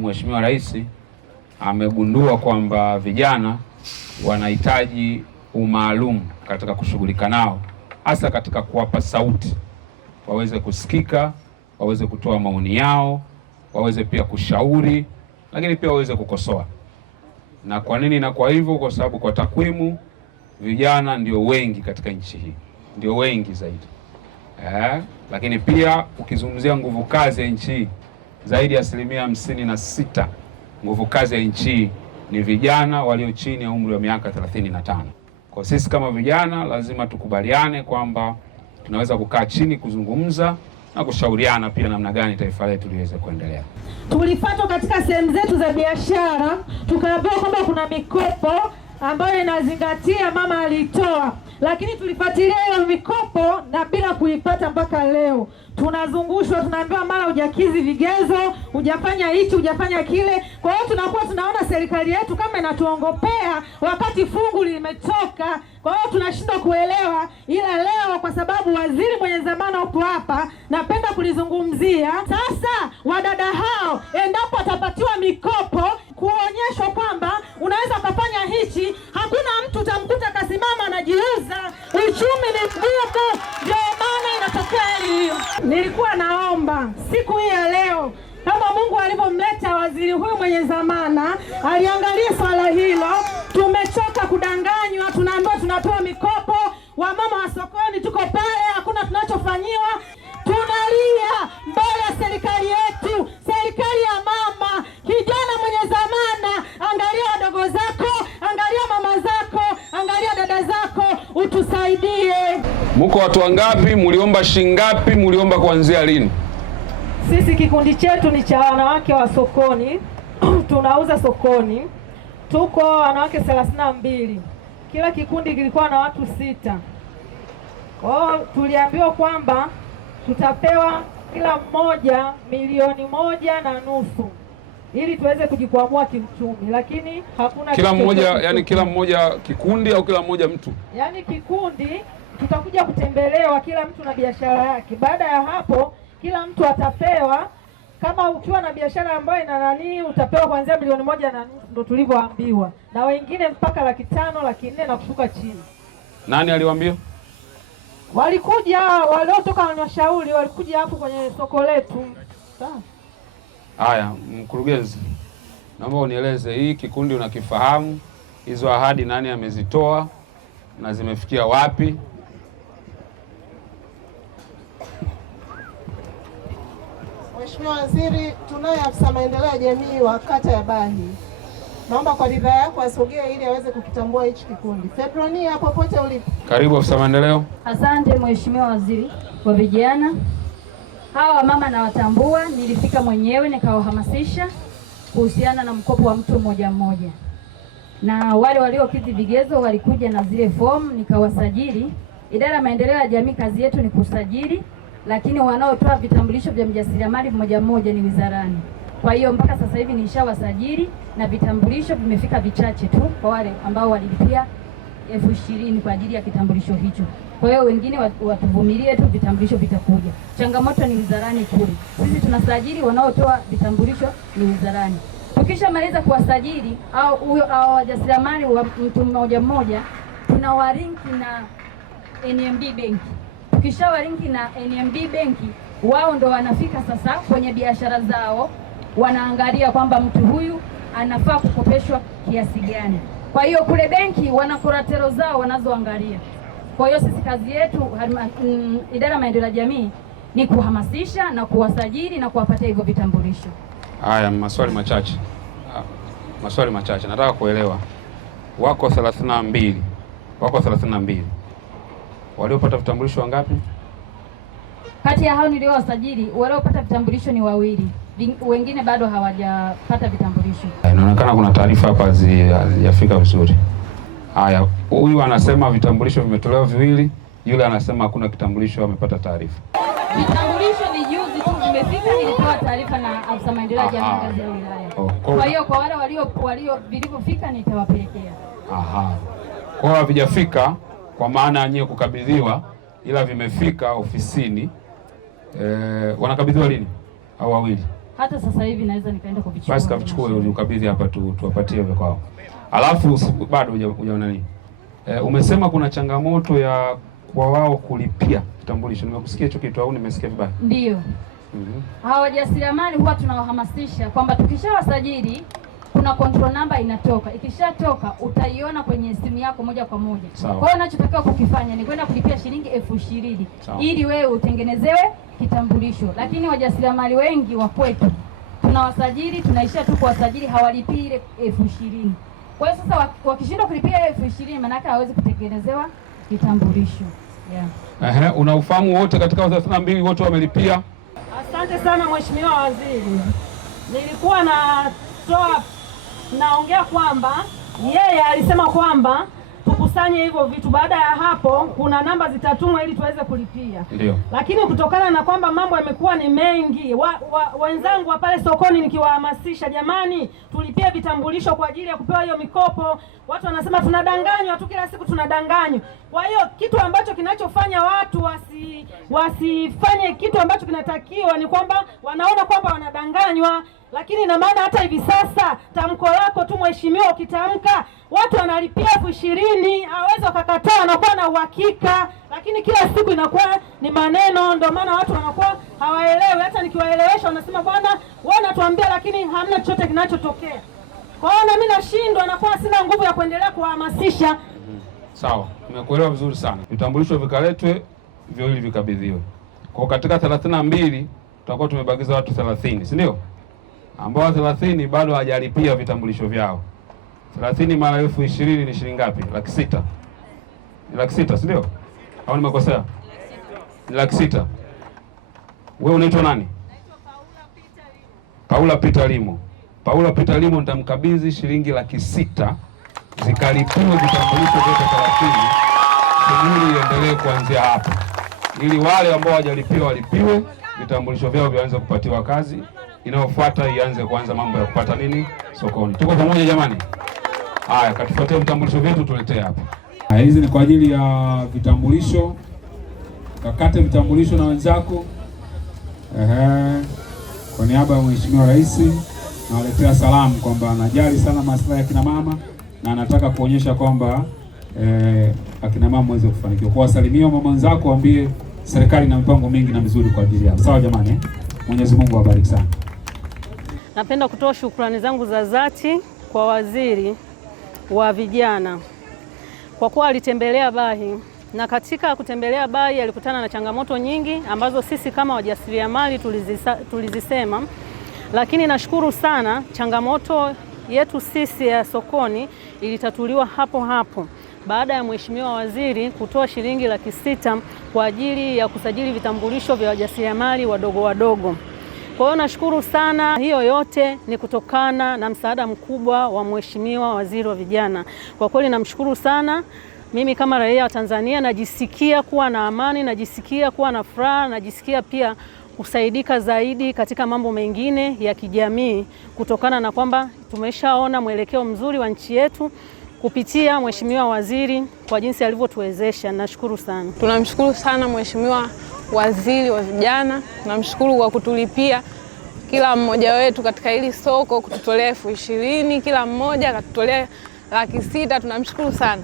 Mheshimiwa Rais amegundua kwamba vijana wanahitaji umaalum katika kushughulika nao, hasa katika kuwapa sauti, waweze kusikika, waweze kutoa maoni yao, waweze pia kushauri, lakini pia waweze kukosoa. Na kwa nini? Na kwa hivyo, kwa sababu kwa takwimu vijana ndio wengi katika nchi hii, ndio wengi zaidi. Lakini pia ukizungumzia nguvu kazi ya nchi hii, zaidi ya 56% nguvu kazi ya nchi hii ni vijana walio chini ya umri wa miaka 35. Kwa sisi kama vijana lazima tukubaliane kwamba tunaweza kukaa chini kuzungumza na kushauriana pia namna gani taifa letu liweze kuendelea. Tulifuatwa katika sehemu zetu za biashara, tukaambiwa kwamba kuna mikopo ambayo inazingatia mama alitoa, lakini tulifuatilia hiyo mikopo na bila kuipata mpaka leo. Tunazungushwa, tunaambiwa mara hujakidhi vigezo, hujafanya hichi, hujafanya kile. Kwa hiyo tunakuwa tunaona serikali yetu kama inatuongopea wakati fungu limetoka. Kwa hiyo tunashindwa kuelewa, ila leo kwa sababu waziri mwenye dhamana upo hapa, napenda kulizungumzia. Sasa wadada hao endapo watapatiwa mikopo, kuonyeshwa kwamba unaweza kufanya hichi, hakuna mtu utamkuta kasimama anajiuza. Uchumi ni mgumu, ndio maana inatokea hiyo. Nilikuwa naomba siku hii ya leo, kama Mungu alivyomleta waziri huyu mwenye dhamana, aliangalia swala hilo. Tumechoka kudanganywa, tunaambiwa tunapewa mikopo, wamama wa sokoni tuko pale, hakuna tunachofanyiwa. Tunalia mbele ya serikali yetu, serikali ya mama. Kijana mwenye dhamana, angalia wadogo zako, angalia mama zako, angalia dada zako, utusaidie. Muko watu wangapi? Muliomba shingapi? Muliomba kuanzia lini? Sisi kikundi chetu ni cha wanawake wa sokoni. Tunauza sokoni. Tuko wanawake 32. Kila kikundi kilikuwa na watu 6. Tuliambiwa kwamba tutapewa kila mmoja 1.5 milioni ili tuweze kujikwamua kiuchumi, lakini hakuna kila mmoja. Yani kila mmoja kikundi au kila mmoja mtu? Yani kikundi tutakuja kutembelewa, kila mtu na biashara yake. Baada ya hapo kila mtu atapewa, kama ukiwa na biashara ambayo ina nani, utapewa kuanzia 1.5 milioni ndo tulivyoambiwa, na wengine mpaka 500,000, 400,000 na kushuka chini. Nani aliwaambia? Walikuja waliotoka halmashauri, walikuja hapo kwenye soko letu. Haya, mkurugenzi, naomba unieleze hii kikundi unakifahamu, hizo ahadi nani amezitoa na zimefikia wapi? Mheshimiwa Waziri, tunaye afisa maendeleo ya jamii wa kata ya Bahi. Naomba kwa ridhaa yako asogee ili aweze kukitambua hichi kikundi. Febronia, popote ulipo. Karibu afisa maendeleo. Asante Mheshimiwa Waziri wa vijana. Hawa mama na watambua, nilifika mwenyewe nikawahamasisha kuhusiana na mkopo wa mtu mmoja mmoja. Na wale waliokidhi vigezo walikuja na zile fomu nikawasajili. Idara ya maendeleo ya jamii kazi yetu ni kusajili, lakini wanaotoa vitambulisho vya mjasiriamali mmoja mmoja ni wizarani. Kwa hiyo mpaka sasa hivi nishawasajili na vitambulisho vimefika vichache tu kwa wale ambao walilipia 20,000 kwa ajili ya kitambulisho hicho. Kwa hiyo wengine watuvumilie tu, vitambulisho vitakuja. Changamoto ni wizarani kule. Sisi tunasajili, wanaotoa vitambulisho ni wizarani. Tukishamaliza kuwasajili au wajasiriamali wa mtu mmoja mmoja, tunawalinki na NMB Bank. Tukishawalinki na NMB Bank, wao ndo wanafika sasa kwenye biashara zao, wanaangalia kwamba mtu huyu anafaa kukopeshwa kiasi gani. Kwa hiyo kule benki wana koratero zao wanazoangalia. Kwa hiyo sisi kazi yetu idara ya maendeleo ya jamii ni kuhamasisha na kuwasajili na kuwapatia hivyo vitambulisho. Haya, maswali machache. Maswali machache. Nataka kuelewa. Wako 32. Wako 32. Waliopata vitambulisho wangapi? Kati ya hao niliowasajili, waliopata vitambulisho ni 2. Wengine bado hawajapata vitambulisho. Inaonekana kuna taarifa hapa hazijafika vizuri. Haya, huyu anasema vitambulisho vimetolewa 2, yule anasema hakuna kitambulisho amepata taarifa. Vitambulisho ni juzi tu vimefika, nilipewa taarifa na afisa maendeleo ya jamii ngazi ya wilaya. Kwa hiyo kwa wale walio vilivyofika nitawapelekea. Aha. Kwa hiyo havijafika kwa maana yenyewe kukabidhiwa, ila vimefika ofisini. Wanakabidhiwa lini? Au wawili? hata sasa hivi naweza nikaenda kuvichukua. Basi kavichukue ukabidhi hapa tuwapatie vya kwao. Alafu bado hujaona nini? Umesema kuna changamoto ya kwa wao kulipia kitambulisho. Nimekusikia hicho kitu au nimesikia vibaya? Ndio. Hawa wajasiriamali huwa tunawahamasisha kwamba tukishawasajili kuna control number inatoka. Ikishatoka utaiona kwenye simu yako moja kwa moja. Kwa hiyo unachotakiwa kukifanya ni kwenda kulipia shilingi 20,000 ili wewe utengenezewe kitambulisho. Lakini wajasiriamali wengi wa kwetu tunawasajili, tunaishia tu kuwasajili, hawalipii ile 20,000. Kwa hiyo sasa wakishindwa kulipia 20,000 maana yake hawezi kutengenezewa kitambulisho. Yeah. Una ufahamu wote katika 32 wote wamelipia? Asante sana Mheshimiwa Waziri. Nilikuwa naongea kwamba yeye alisema kwamba tukusanye hivyo vitu, baada ya hapo kuna namba zitatumwa ili tuweze kulipia. Ndio. Lakini kutokana na kwamba mambo yamekuwa ni mengi, wenzangu wa pale sokoni nikiwahamasisha, jamani, tulipie vitambulisho kwa ajili ya kupewa hiyo mikopo. Watu wanasema tunadanganywa tu, kila siku tunadanganywa. Kwa hiyo kitu ambacho kinachofanya watu wasifanye kitu ambacho kinatakiwa ni kwamba wanaona kwamba wanadanganywa. Lakini na maana hata hivi sasa tamko lako tu Mheshimiwa, ukitamka watu wanalipia 20,000, hawezi wakakataa, wanakuwa na uhakika. Lakini kila siku inakuwa ni maneno, ndio maana watu wanakuwa hawaelewi. Hata nikiwaelewesha wanasema bwana wewe unatuambia, lakini hamna chochote kinachotokea. Kwa hiyo na mimi nashindwa, nakuwa sina nguvu ya kuendelea kuhamasisha. Sawa, nimekuelewa vizuri sana. Vitambulisho vikaletwe, viwili vikabidhiwe. Kwa katika 32 tutakuwa tumebakiza watu 30, si ndio? Ambao 30 bado hawajalipia vitambulisho vyao. 30 mara 20,000 ni shilingi ngapi? 600,000. Ni 600,000, si ndio? Au nimekosea? Ni 600,000. Wewe unaitwa nani? Naitwa Paula Peter Limo. Paula Peter Limo nitamkabidhi shilingi 600,000 zikalipiwe vitambulisho vyote 30. Shughuli iendelee kuanzia hapo, ili wale ambao hawajalipiwa walipiwe, vitambulisho vyao vianze kupatiwa kazi. Inayofuata ianze kuanza mambo ya kupata nini sokoni. Tuko pamoja jamani? Haya, katufuatie vitambulisho vyetu tuletee hapa. Hizi ni kwa ajili ya vitambulisho. Kakate vitambulisho na wenzako. Kwa niaba ya Mheshimiwa Rais nawaletea salamu kwamba anajali sana maslahi ya kina mama na anataka kuonyesha kwamba akina mama waweze kufanikiwa. Kwa wasalimia mama wenzako, waambie serikali ina mipango mingi na mizuri kwa ajili yao. Sawa jamani? Mwenyezi Mungu awabariki sana. Napenda kutoa shukrani zangu za dhati kwa waziri wa vijana kwa kuwa alitembelea Bahi, na katika kutembelea Bahi alikutana na changamoto nyingi ambazo sisi kama wajasiriamali tulizisema, lakini nashukuru sana changamoto yetu sisi ya sokoni ilitatuliwa hapo hapo baada ya Mheshimiwa Waziri kutoa shilingi 600,000 kwa ajili ya kusajili vitambulisho vya wajasiriamali wadogo wadogo. Kwa hiyo nashukuru sana. Hiyo yote ni kutokana na msaada mkubwa wa Mheshimiwa Waziri wa Vijana. Kwa kweli namshukuru sana. Mimi kama raia wa Tanzania najisikia kuwa na amani, najisikia kuwa na furaha, najisikia pia kusaidika zaidi katika mambo mengine ya kijamii kutokana na kwamba tumeshaona mwelekeo mzuri wa nchi yetu kupitia Mheshimiwa Waziri kwa jinsi alivyotuwezesha. Nashukuru sana. Tunamshukuru sana Mheshimiwa Waziri wa Vijana. Tunamshukuru kwa kutulipia kila mmoja wetu katika hili soko, kututolea 20,000 kila mmoja, akatutolea 600,000. Tunamshukuru sana.